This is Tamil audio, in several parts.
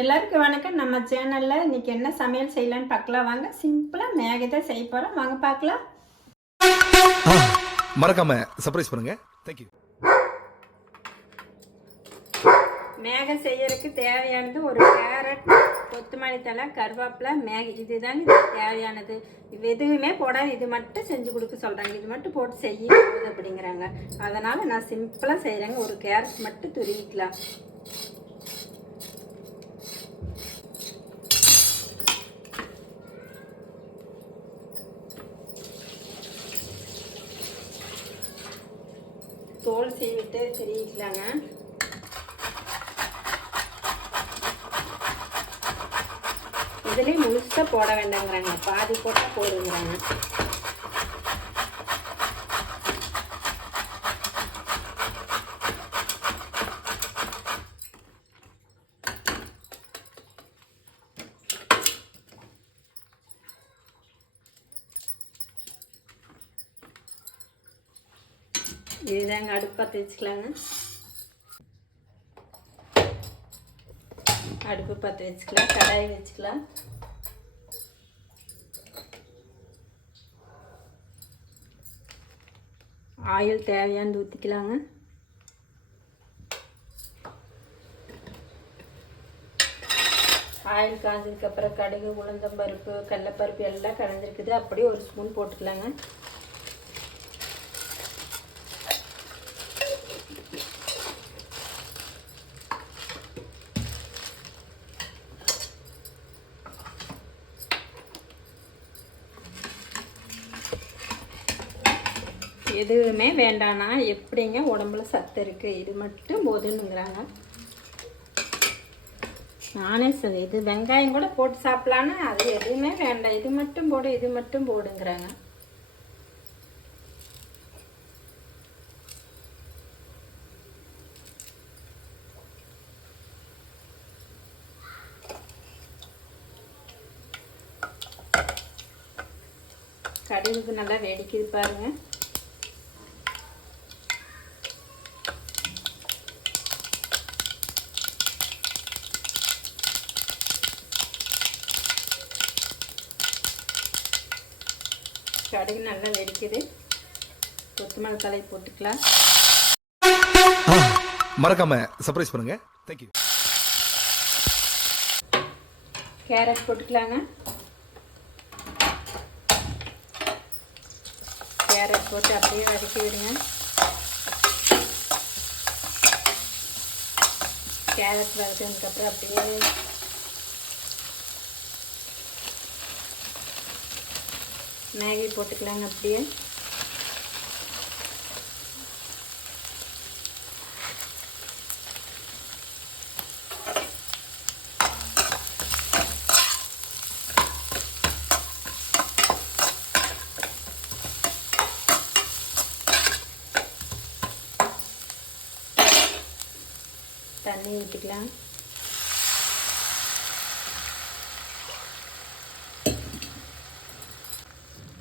எல்லாருக்கும் வணக்கம். நம்ம சேனலில் இன்றைக்கி என்ன சமையல் செய்யலான்னு பார்க்கலாம். வாங்க, சிம்பிளாக மேகி தான் செய்ய போகிறோம். வாங்க பார்க்கலாம். மறக்காம சர்ப்ரைஸ் பண்ணுங்க. தேங்க்யூ. மேகி செய்யறதுக்கு தேவையானது ஒரு கேரட், கொத்தமல்லி தழை, கருவேப்பிலை, மேகி, இதுதாங்க தேவையானது. எதுவுமே போடாது, இது மட்டும் செஞ்சு கொடுக்க சொல்கிறாங்க. இது மட்டும் போட்டு செய்ய போகுது அப்படிங்கிறாங்க. அதனால் நான் சிம்பிளாக செய்கிறேங்க. ஒரு கேரட் மட்டும் துருவிக்கலாம். தோல் சீவிட்டு திரிக்கலாங்க. இதுலேயும் முழுசாக போட வேண்டாங்கிறாங்க, பாதி போட்டால் போடுங்கிறாங்க. இதுதாங்க அடுப்பு பற்ற வச்சுக்கலாங்க. அடுப்பு பற்ற வச்சுக்கலாம். கடாய் வச்சுக்கலாம். ஆயில் தேவையானது ஊற்றிக்கலாங்க. ஆயில் காய்ஞ்சதுக்கப்புறம் கடுகு, உளுந்தம்பருப்பு, கடலைப்பருப்பு எல்லாம் கலந்துருக்குது. அப்படியே ஒரு ஸ்பூன் போட்டுக்கலாங்க. எதுவுமே வேண்டானா எப்படிங்க உடம்புல சத்து இருக்குது, இது மட்டும் போதுன்னுங்கிறாங்க. நானே சரி, இது வெங்காயம் கூட போட்டு சாப்பிட்லான்னா அது எதுவுமே வேண்டாம், இது மட்டும் போடு, இது மட்டும் போடுங்கிறாங்க. கடுகுக்கு நல்லா வெடிக்குது பாருங்க. கடுகு நல்லா வெடிக்குது. கொத்தமல்லி தழை போட்டுக்கலாம். மறக்காம சர்ப்ரைஸ் பண்ணுங்க. தேங்க்யூ. கேரட் போட்டுக்கலாங்க. கேரட் போட்டு அப்படியே வதக்கி விடுங்க. கேரட் வதக்கினதுக்கப்புறம் அப்படியே மேகி போட்டுக்கலாங்க. அப்படியே தண்ணி ஊற்றிக்கலாம்.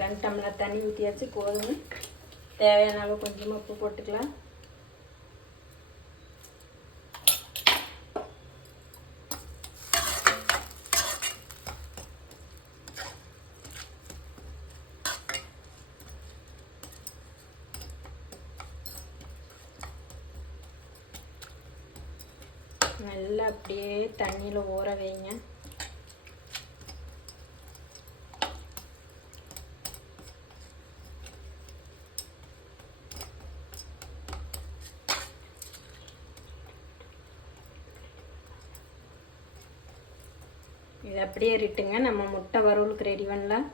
ரெண்டு டம்ளர் தண்ணி ஊற்றியாச்சு, போதுங்க. தேவையான அளவு கொஞ்சமாக உப்பு போட்டுக்கலாம். நல்லா அப்படியே தண்ணியில் ஊற வைங்க. இது அப்படியே இருட்டுங்க. நம்ம முட்டை வறுவலுக்கு ரெடி பண்ணலாம்.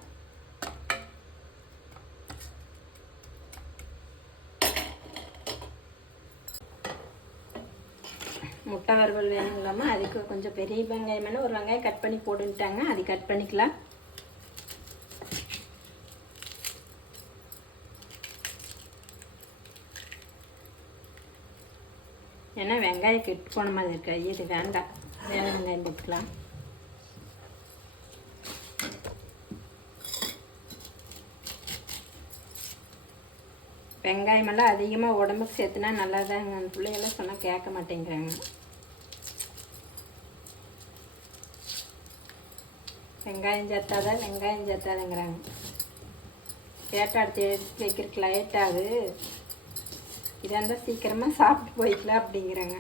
முட்டை வறுவல் வேணுங்களாமா, அதுக்கு கொஞ்சம் பெரிய வெங்காயம் ஒரு வெங்காயம் கட் பண்ணி போட்டுட்டாங்க, அது கட் பண்ணிக்கலாம். ஏன்னா வெங்காயம் கெட்டு போன மாதிரி இருக்கா, இது வேண்டாம், வேறு வெங்காயம் போட்டுக்கலாம். வெங்காயமெல்லாம் அதிகமாக உடம்புக்கு சேர்த்துனா நல்லா தாங்க. அந்த பிள்ளைங்கெல்லாம் சொன்னால் கேட்க மாட்டேங்கிறாங்க. வெங்காயம் சேர்த்தாதங்கிறாங்க. கேட்டால் அடுத்து எடுத்து வைக்கிறதுக்கு லேட் ஆகுது, இதாக இருந்தால் சீக்கிரமாக சாப்பிட்டு போய்க்கலாம் அப்படிங்கிறாங்க.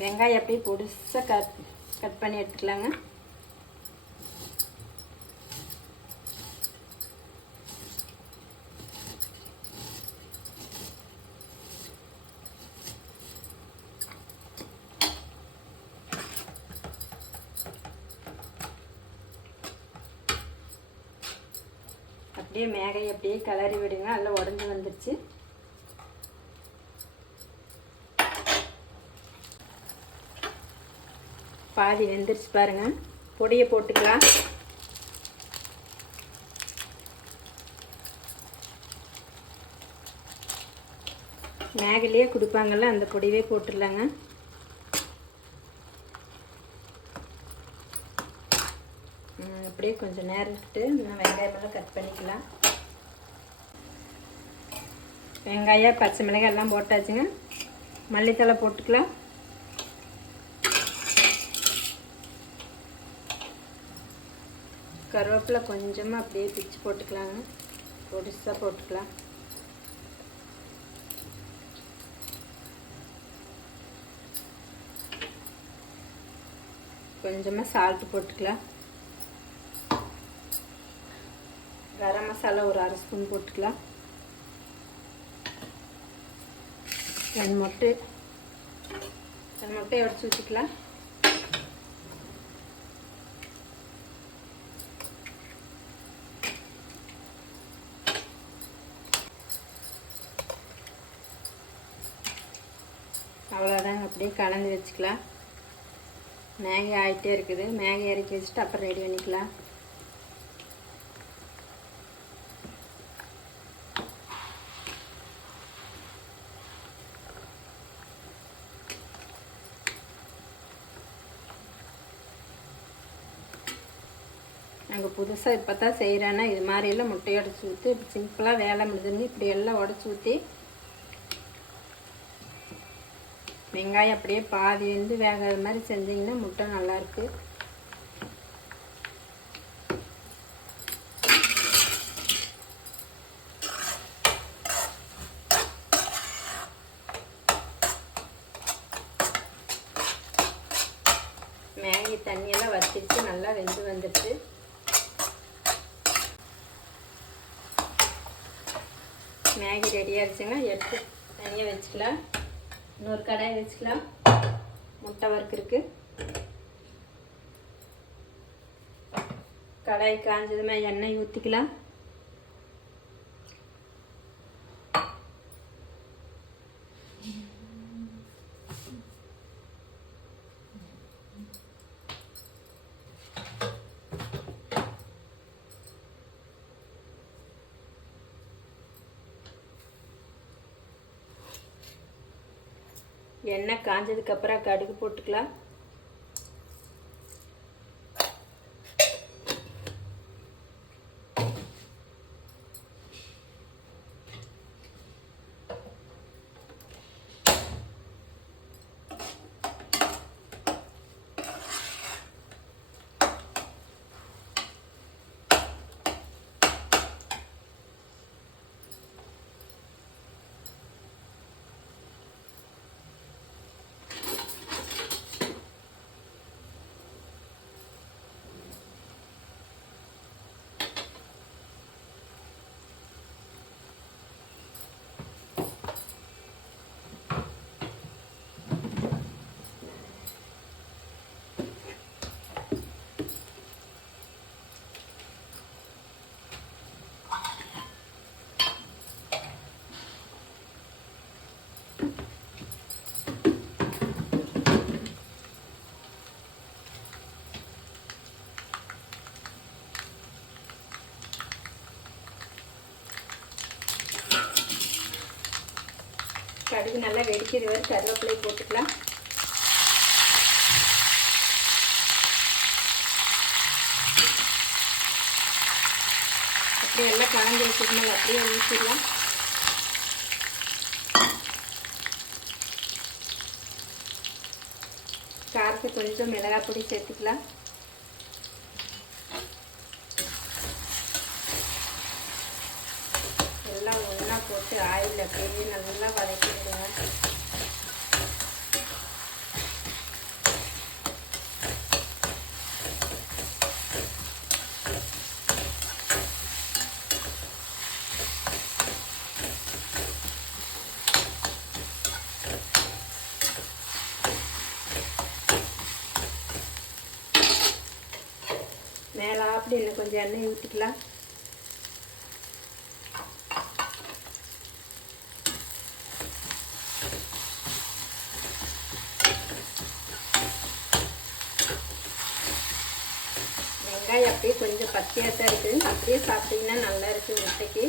வெங்காயம் அப்படியே பொடிசாக கட் பண்ணி எடுத்துக்கலாங்க. அப்படியே மேகையை அப்படியே கிளறி விடுங்க. நல்லா உடஞ்சி வந்துடுச்சு. பாதி வெந்துருச்சு பாருங்க. பொடியை போட்டுக்கலாம். மேகிலேயே கொடுப்பாங்கல்ல, அந்த பொடியே போட்டுடலாங்க. அப்படியே கொஞ்சம் நேரம் விட்டு இன்னும் வெங்காயமெல்லாம் கட் பண்ணிக்கலாம். வெங்காயம் பச்சை மிளகாய் எல்லாம் போட்டாச்சுங்க. மல்லித்தழை போட்டுக்கலாம். கருவேப்பிலை கொஞ்சமாக அப்படியே பிச்சு போட்டுக்கலாங்க. பொடிசாக போட்டுக்கலாம். கொஞ்சமாக சால்ட்டு போட்டுக்கலாம். கரம் மசாலா ஒரு 1/2 ஸ்பூன் போட்டுக்கலாம். 2 முட்டை உடச்சி ஊற்றிக்கலாம். அவ்வளோதாங்க. அப்படியே கலந்து வச்சுக்கலாம். மேகி ஆகிட்டே இருக்குது. மேகி இறக்கி வச்சுட்டு அப்புறம் ரெடி பண்ணிக்கலாம். நாங்கள் புதுசாக இப்போ தான் செய்கிறேன்னா இது மாதிரியெல்லாம் முட்டையை உடச்சி ஊற்றி இப்படி சிம்பிளாக வேலை முடிஞ்சுன்னு இப்படி எல்லாம் உடச்சி ஊற்றி வெங்காயம் அப்படியே பாதி வந்து வேகாத மாதிரி செஞ்சிங்கன்னா முட்டை நல்லாயிருக்கு. மேகி தண்ணியெல்லாம் வற்றிச்சு நல்லா வெந்து வந்துடுச்சு. மேகி ரெடி ஆகிடுச்சுங்க. எடுத்து தனியாக வச்சுக்கலாம். இன்னொரு கடாய் வச்சுக்கலாம். முட்டை வறுக்கிறதுக்கு கடாய் காஞ்சதுமே எண்ணெய் ஊற்றிக்கலாம். எண்ணெய் காஞ்சதுக்கப்புறம் கடுகு போட்டுக்கலாம். கடுகு நல்லா வெடிக்கிற வரை கருவேப்பிலை போட்டுக்கலாம். அப்படியே எல்லாம் காஞ்சி வச்சுக்கணும். அப்படியே ஊற்றிடலாம். கார காரத்துக்கு கொஞ்சம் மிளகாய் பொடி சேர்த்துக்கலாம். எல்லாம் ஒன்றா போட்டு ஆயில் அப்படியே நல்லா வதக்கிடுங்க. மேலே அப்படி இன்னும் கொஞ்சம் எண்ணெய் ஊற்றிக்கலாம். வெங்காயம் அப்படியே கொஞ்சம் பச்சையாக தான் இருக்குது. அப்படியே சாப்பிட்டீங்கன்னா நல்லா இருக்குது முட்டைக்கு.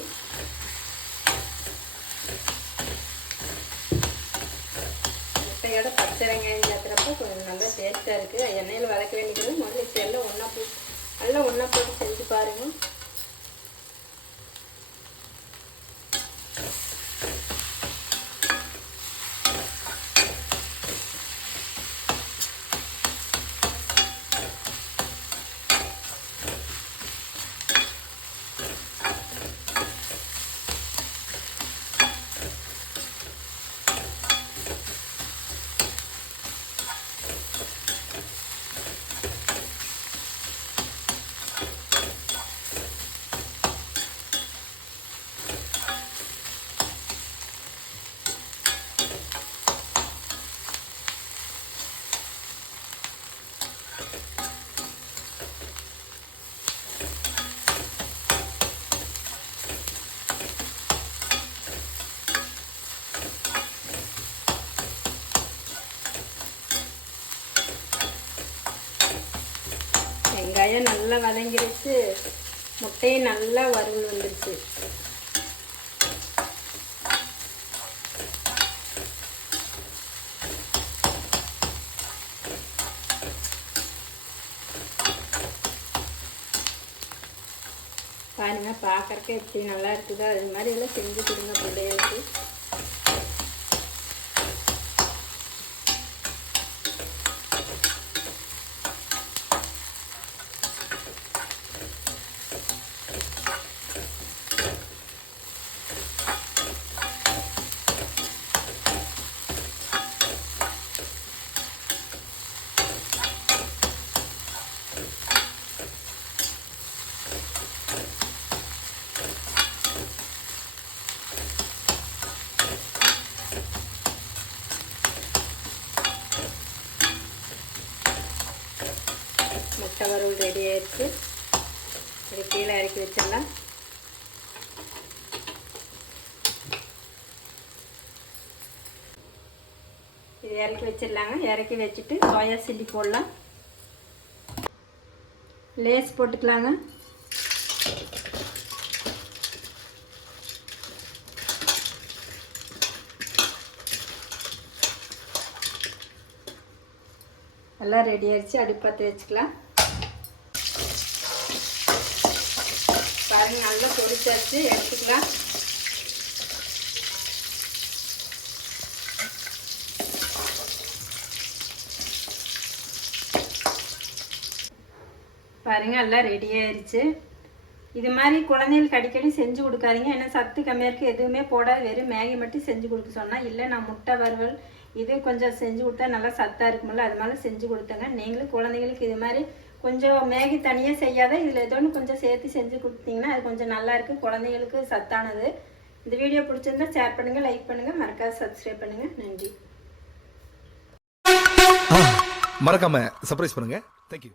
முட்டையோட பச்சை வெங்காயம் சேர்த்துறப்போ கொஞ்சம் நல்லா டேஸ்ட்டாக இருக்குது. எண்ணெயில் வதக்க வேண்டியது முதல்ல இப்போ எல்லாம் ஒன்றா போட்டு செஞ்சு பாருங்கள். வெங்காயம் நல்லா வதங்கிருச்சு. முட்டையும் நல்லா வறுவல் வந்துருச்சு. பாருங்க, பார்க்கறக்கு எப்படி நல்லா இருக்குதோ அது மாதிரி எல்லாம் செஞ்சு கொடுங்க பிள்ளைகளுக்கு. முட்டை வறுவல் ரெடி ஆயிடுச்சு. இது கீழே இறக்கி வச்சிடலாம். இது இறக்கி வச்சிடலாங்க. இறக்கி வச்சுட்டு சோயா சில்லி போடலாம். லேஸ் போட்டுக்கலாங்க. எல்லாம் ரெடி ஆயிடுச்சு. அடுப்பு பற்ற வச்சுக்கலாம். பாருங்க, நல்லா பொரிச்சாச்சு. எடுத்துக்கலாம். பாருங்க, எல்லாம் ரெடி ஆயிடுச்சு. இது மாதிரி குழந்தைகளுக்கு அடிக்கடி செஞ்சு கொடுக்காதீங்க. ஏன்னா சத்து கம்மியாக இருக்குது. எதுவுமே போடாது, வெறும் மேகி மட்டும் செஞ்சு கொடுக்க சொன்னால், இல்லை நான் முட்டை வறுவல் இது கொஞ்சம் செஞ்சு கொடுத்தா நல்லா சத்தாக இருக்குமில்ல, அது மாதிரி செஞ்சு கொடுத்தேங்க. நீங்களும் குழந்தைங்களுக்கு இது மாதிரி கொஞ்சம் மேகி தனியாக செய்யாத இதில் ஏதோ ஒன்று கொஞ்சம் சேர்த்து செஞ்சு கொடுத்தீங்கன்னா அது கொஞ்சம் நல்லாயிருக்கு. குழந்தைங்களுக்கு சத்தானது. இந்த வீடியோ பிடிச்சிருந்தா ஷேர் பண்ணுங்கள், லைக் பண்ணுங்கள், மறக்காத சப்ஸ்கிரைப் பண்ணுங்கள். நன்றி. மறக்காம சர்ப்ரைஸ் பண்ணுங்க. தேங்க்யூ.